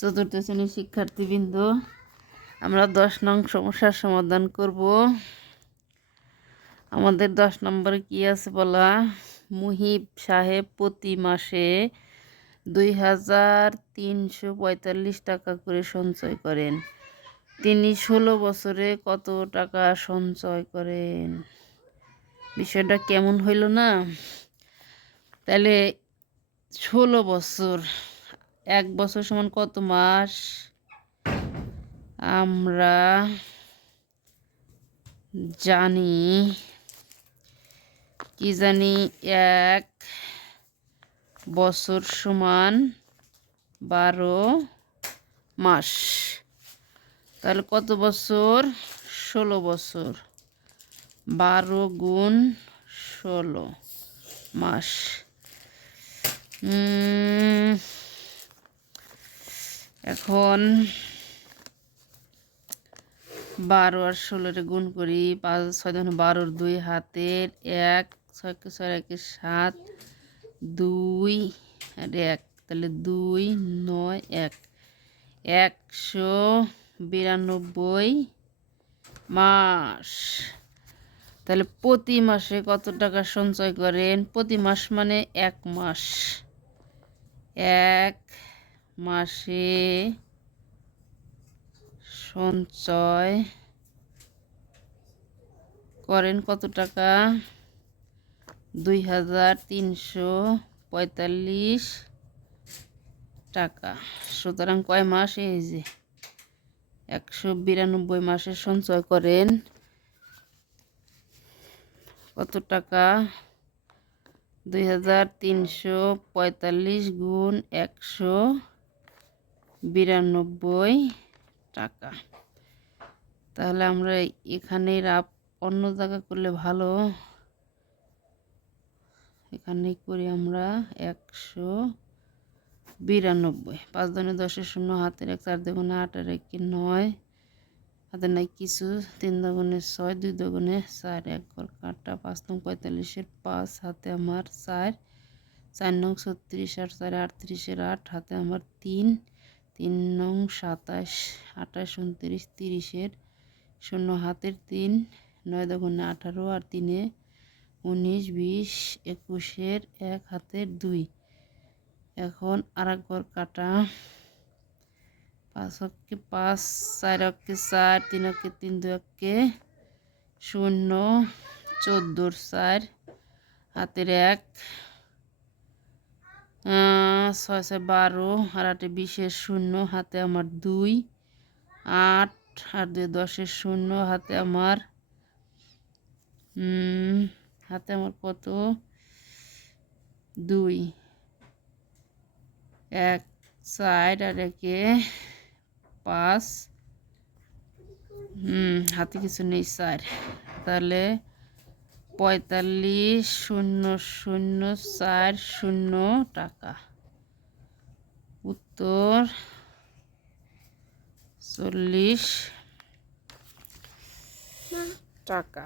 চতুর্থ শ্রেণির শিক্ষার্থীবৃন্দ, আমরা দশ নং সমস্যার সমাধান করব। আমাদের দশ নম্বরে কি আছে বলা? মুহিব সাহেব প্রতি মাসে দুই হাজার তিনশো পঁয়তাল্লিশ টাকা করে সঞ্চয় করেন। তিনি ষোলো বছরে কত টাকা সঞ্চয় করেন? বিষয়টা কেমন হইল না? তাহলে ষোলো বছর এক বছর সমান কত মাস? আমরা জানি, কি জানি, এক বছর সমান বারো মাস। তাহলে কত বছর? ষোলো বছর। বারো গুণ ষোলো মাস। এখন বারো আর ষোলোরে গুণ করি, পাঁচ, ছয় ধরুন বারোর দুই হাতের এক, ছয় ছয় একে সাত, দুই, আর এক, তাহলে দুই, নয়, এক, একশো বিরানব্বই মাস। তাহলে প্রতি মাসে কত টাকা সঞ্চয় করেন? প্রতি মাস মানে এক মাস। এক মাসে সঞ্চয় করেন কত টাকা? দুই হাজার তিনশো পঁয়তাল্লিশ টাকা। সুতরাং কয় মাস? এই যে একশো বিরানব্বই মাসে সঞ্চয় করেন। কত টাকা? দুই হাজার তিনশো পঁয়তাল্লিশ গুণ একশো বিরানব্বই টাকা। তাহলে আমরা এখানে রাপ অন্য জায়গা করলে ভালো। এখানে করি আমরা একশো বিরানব্বই। পাঁচ দনে দশের শূন্য, হাতের এক চার দগুণে আট, আর একে নয়। হাতে নাই কিছু, তিন দগুণে ছয়, দুই দগুণে চার, এক ঘর কাটা, পাঁচ নং পঁয়তাল্লিশের পাঁচ, হাতে আমার চার চার নং ছত্রিশ, আর চার আটত্রিশের আট, হাতে আমার তিন তিন নং সাতাশ আঠাশ উনত্রিশ তিরিশের শূন্য হাতের তিন, নয় দগুণে আঠারো আর তিনে উনিশ বিশ একুশের এক হাতের দুই। এখন আর একবার কাটা। পাঁচ অক্কে পাঁচ, চার অক্কে চার, তিন অক্কে তিন দু অক্কে শূন্য, চোদ্দোর চার, হাতের এক। আহ, ছয় ছয় বারো আর আটে বিশের শূন্য হাতে আমার দুই আট আর দুই দশের শূন্য হাতে আমার হাতে আমার কত? দুই এক চার আর একে পাঁচ হুম হাতে কিছু নেই চার তাহলে পঁয়তাল্লিশ শূন্য শূন্য চার শূন্য টাকা। উত্তর চল্লিশ টাকা।